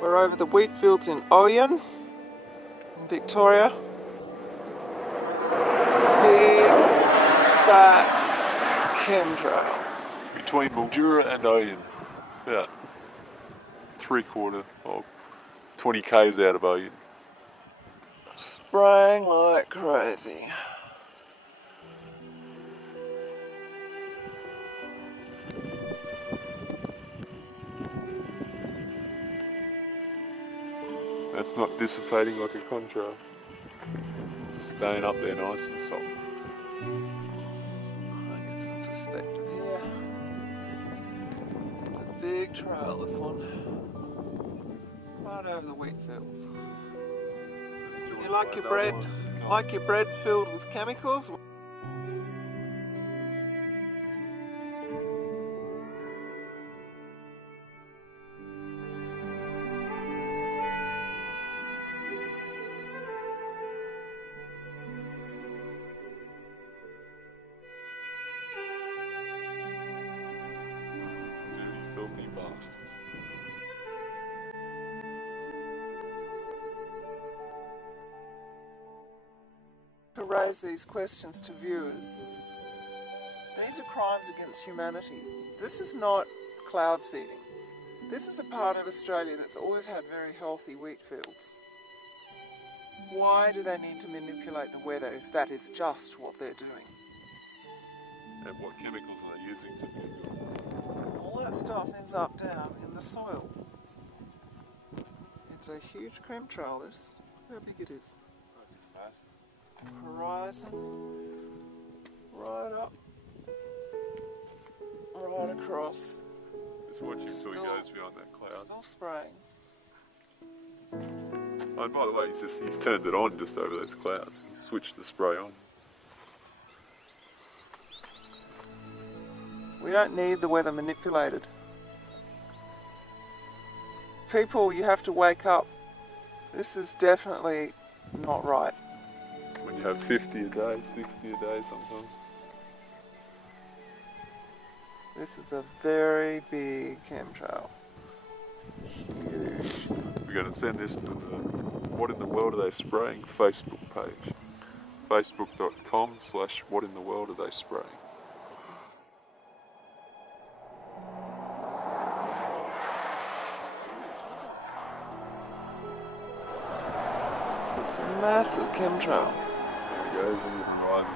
We're over the wheat fields in Oyen, in Victoria. Big, fat chemtrail. Between Mildura and Oyen, about 3/4 or 20 k's out of Oyen. Spraying like crazy. That's not dissipating like a contrail. It's staying up there nice and soft. I'll get some perspective here. It's a big trail, this one. Right over the wheat fields. You like your bread filled with chemicals? Filthy bastards. To raise these questions to viewers, these are crimes against humanity. This is not cloud seeding. This is a part of Australia that's always had very healthy wheat fields. Why do they need to manipulate the weather if that is just what they're doing? And what chemicals are they using to do it? All that stuff ends up down in the soil. It's a huge chemtrail, this. Look how big it is. Horizon, right up, right across. Just watch him till he goes behind that cloud. Still spraying. Oh, and by the way, he's turned it on just over those clouds. He switched the spray on. We don't need the weather manipulated. People, you have to wake up. This is definitely not right. When you have 50 a day, 60 a day sometimes. This is a very big chemtrail. Huge. We're going to send this to the What in the World Are They Spraying Facebook page. Facebook.com/What in the World Are They Spraying. It's a massive chemtrail. There it goes on the horizon.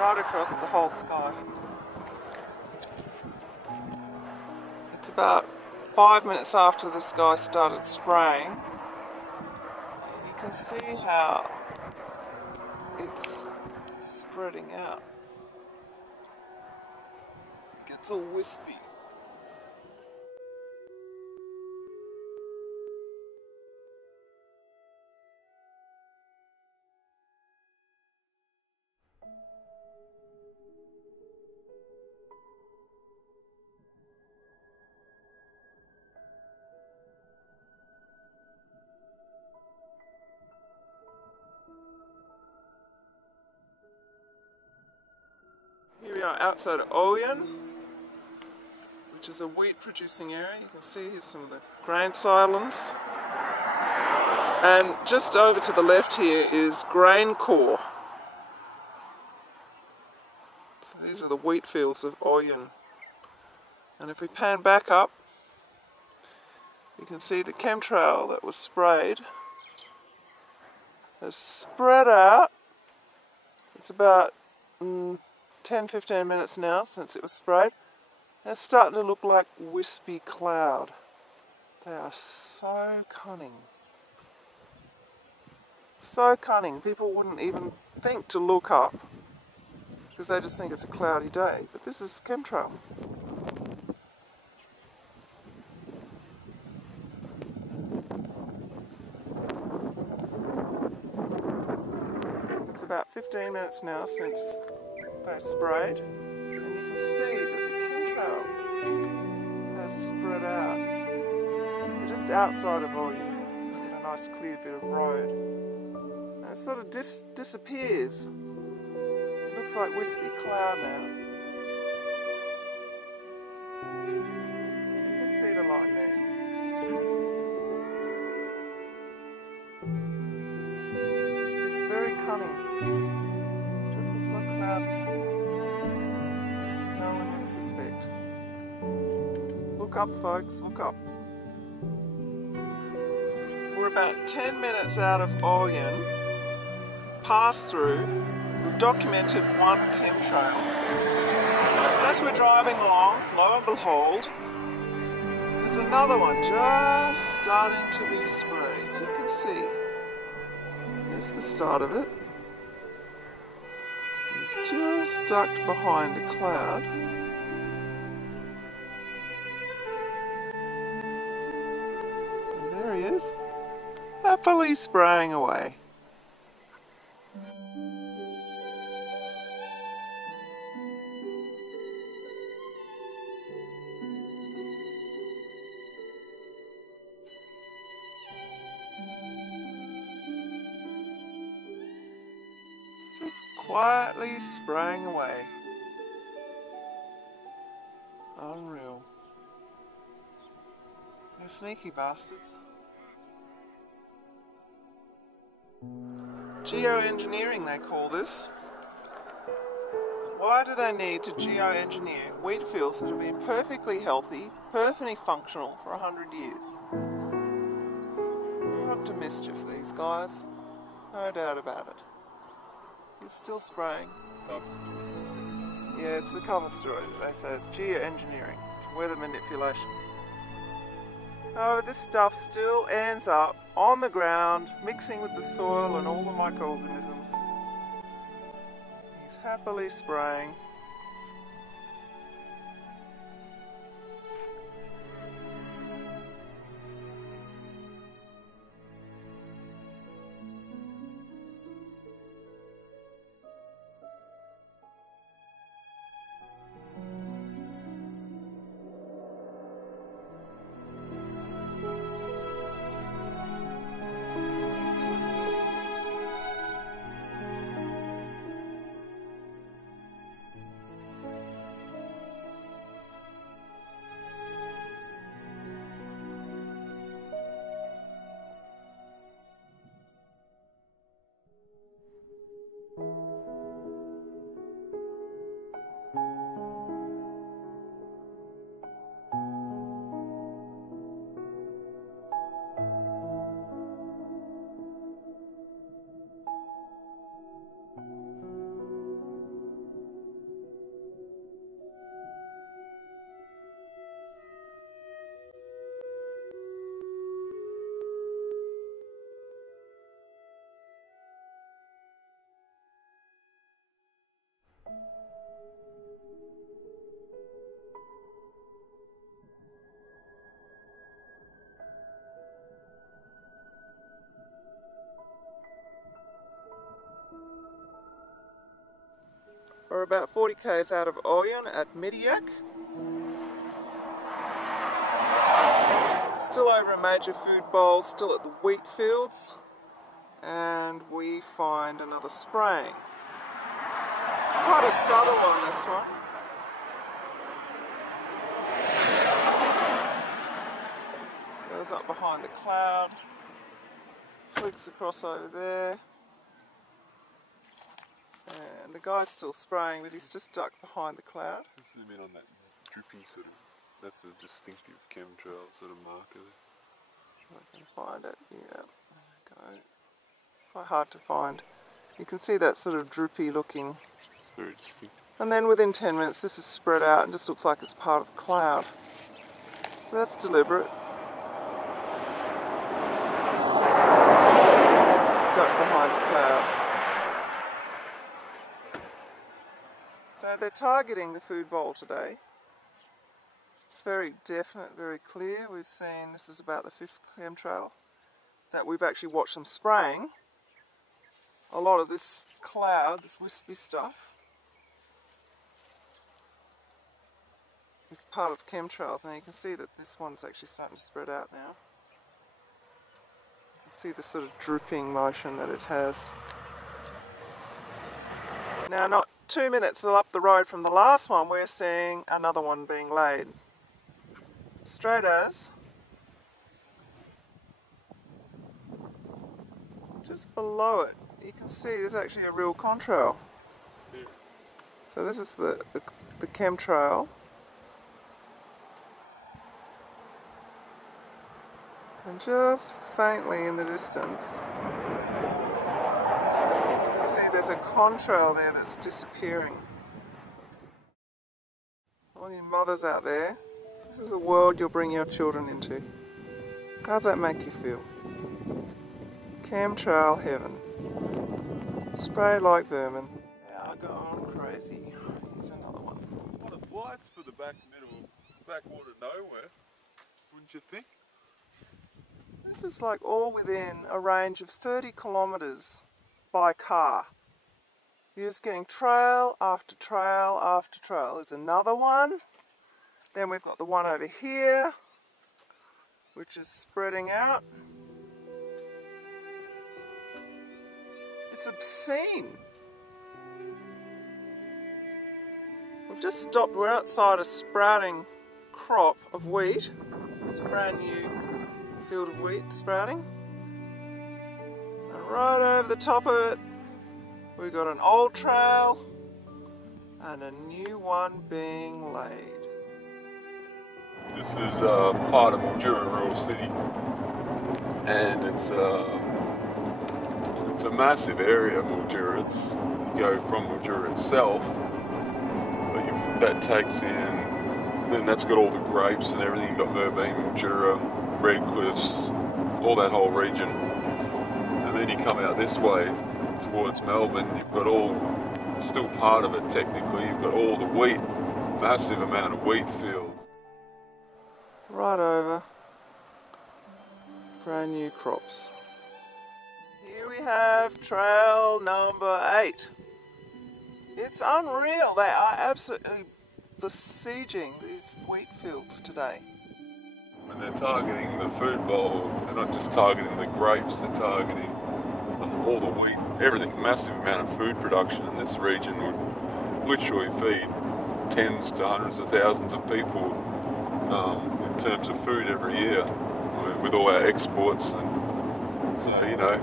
Right across the whole sky. It's about 5 minutes after the sky started spraying, and you can see how it's spreading out. It gets all wispy. Here we are outside of Oyen, which is a wheat producing area. You can see here's some of the grain silos. And just over to the left here is grain core. So these are the wheat fields of Oyen. And if we pan back up, you can see the chemtrail that was sprayed has spread out. It's about 10-15 minutes now since it was sprayed. And it's starting to look like wispy cloud. They are so cunning. So cunning. People wouldn't even think to look up because they just think it's a cloudy day. But this is chemtrail. It's about 15 minutes now since they sprayed, and you can see that the chemtrail has spread spread out. We're just outside of Oyen. We've got a nice clear bit of road. And it sort of disappears. It looks like wispy cloud now. You can see the line there. It's very cunning. Just looks like cloud now. No one would suspect. Look up, folks, look up. We're about 10 minutes out of Oyen, passed through. We've documented one chemtrail. As we're driving along, lo and behold, there's another one just starting to be sprayed. You can see. There's the start of it. He's just ducked behind a cloud. And there he is, happily spraying away. Just quietly spraying away. Unreal. They're sneaky bastards. Geoengineering, they call this. Why do they need to geoengineer wheat fields that have been perfectly healthy, perfectly functional for 100 years? They're up to mischief, these guys. No doubt about it. He's still spraying. Yeah, it's the cover story that they say. It's geoengineering, weather manipulation. Oh, this stuff still ends up on the ground, mixing with the soil and all the microorganisms. He's happily spraying. We're about 40 k's out of Oyen at Midiak. Still over a major food bowl, still at the wheat fields, and we find another spraying. It's quite a subtle one, this one. Goes up behind the cloud, flicks across over there. And the guy's still spraying, but he's just ducked behind the cloud. Zoom in on that droopy sort of, that's a distinctive chemtrail sort of marker. I can find it, yeah. There we go. It's quite hard to find. You can see that sort of droopy looking. It's very distinct. And then within 10 minutes this is spread out and just looks like it's part of a cloud. But that's deliberate. It's ducked behind the cloud. So they're targeting the food bowl today. It's very definite, very clear. We've seen, this is about the 5th chemtrail that we've actually watched them spraying. A lot of this cloud, this wispy stuff. is part of chemtrails. Now you can see that this one's actually starting to spread out now. You can see the sort of drooping motion that it has. Now, not 2 minutes up the road from the last one, we're seeing another one being laid. Straight as, just below it, you can see there's actually a real contrail. So this is the chemtrail. And just faintly in the distance, you can see there's a contrail there that's disappearing. All you mothers out there, this is the world you'll bring your children into. How's that make you feel? Chemtrail heaven. Spray like vermin. Now I go on crazy. Here's another one. What a flights for the backwater nowhere, wouldn't you think? This is like all within a range of 30 kilometres by car. You're just getting trail after trail after trail. There's another one. Then we've got the one over here, which is spreading out. It's obscene. We've just stopped. We're outside a sprouting crop of wheat. It's a brand new field of wheat sprouting. And right over the top of it, we've got an old trail and a new one being laid. This is part of Mildura Rural City, and it's a massive area, Mildura. You go from Mildura itself, but that takes in, then that's got all the grapes and everything. You've got Merbeen, Mildura, Redcliffs, all that whole region. And then you come out this way towards Melbourne, you've got still part of it technically, you've got all the wheat, massive amount of wheat fields. Right over, brand new crops. Here we have trail number 8. It's unreal, they are absolutely besieging these wheat fields today. When they're targeting the food bowl, they're not just targeting the grapes, they're targeting all the wheat, everything. Massive amount of food production in this region would literally feed tens to hundreds of thousands of people in terms of food every year with all our exports. And so, you know,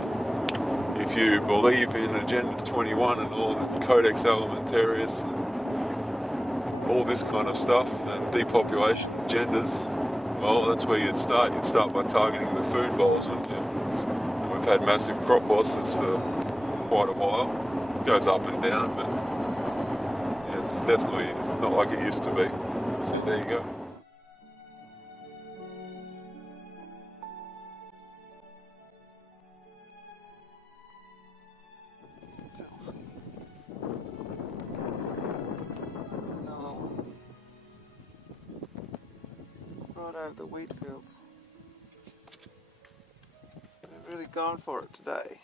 if you believe in Agenda 21 and all the Codex Alimentarius and all this kind of stuff and depopulation agendas, well, that's where you'd start. You'd start by targeting the food bowls, wouldn't you? We've had massive crop losses for quite a while. It goes up and down, but yeah, it's definitely not like it used to be. So there you go. Filthy. That's another one. Right over the wheat fields. They've really gone for it today.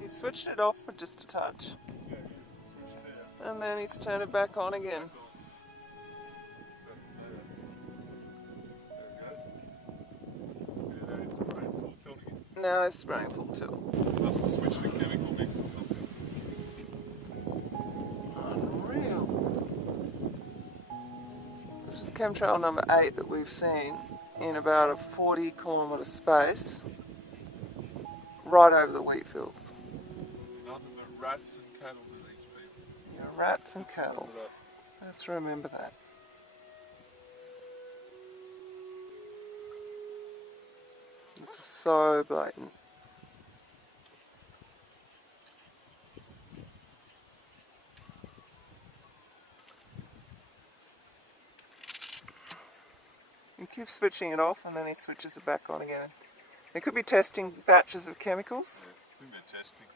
He switched it off for just a touch. And then he's turned it back on again. Now he's spraying full tilt. Must have switched to chemical mix or something. Unreal. This is chemtrail number 8 that we've seen in about a 40-kilometre space right over the wheat fields. Nothing but rats and cattle to these people. Yeah, rats and cattle. Let's remember that. This is so blatant. He keeps switching it off and then he switches it back on again. They could be testing batches of chemicals. Yeah, I think they're testing.